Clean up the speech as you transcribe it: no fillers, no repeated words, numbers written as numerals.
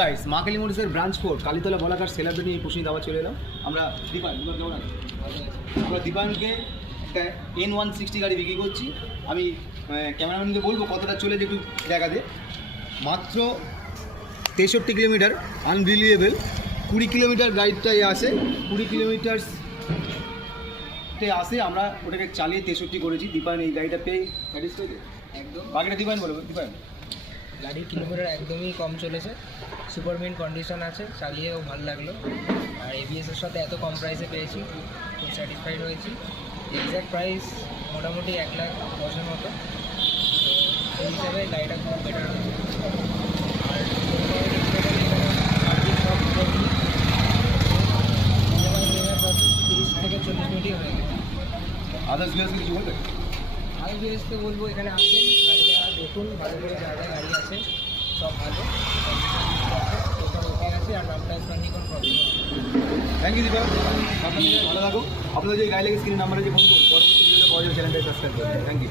guys মা Kali মোটরসের branch 4 Kalitala বলাকার সেলারদের নিয়ে প্রশ্ন আবার চলে এলাম আমরা দীপায়ন কেমন আছে আমরা দীপায়নকে একটা N160 গাড়ি বিক্রি করছি আমি ক্যামেরাম্যানকে বলবো কতটা চলে যে একটু দেখাতে মাত্র 63 কিলোমিটার আনবিলিভেবল 20 কিলোমিটার গাড়িটাই আসে 20 কিলোমিটার আসে আমরা ওটাকে চালিয়ে 63 করেছি দীপায়ন এই গাড়িটা পেয়ে স্যাটিসফাইড একদম বাকিটা দীপায়ন বলবো দীপায়ন গাড়ির কিলোমিটার একদমই কম চলেছে সুপার মিন্ট কন্ডিশন আছে চালিয়েও ভালো লাগলো আর এবিএসের সাথে এত কম প্রাইসে পেয়েছি খুব স্যাটিসফাইড হয়েছি এক্স্যাক্ট প্রাইস মোটামুটি 1,10,000 মতো তো এই হিসাবে গাড়িটা খুব বেটার হয়েছে আর প্রসেস 30 থেকে 40 মিনিটই হয়ে গেছে আদার্স ভিউয়ার্সকে কিছু বলবে আমি বিএসকে বলবো এখানে আসুন গাড়িটা দেখুন ভালো করে যা যা গাড়ি আছে সব ভালো টোটাল ওকে আছে আর নাম টাইপ নিয়ে কোনো প্রবলেম নেই থ্যাংক ইউ দীপা আপনাদের ভালো থাকুন আপনাদের যে গাড়ি লাগে স্ক্রিন নাম্বারে যে ফোন করুন পরবর্তী ভিডিওতে পাওয়া যাবে চ্যানেলটা সাবস্ক্রাইব করুন থ্যাংক ইউ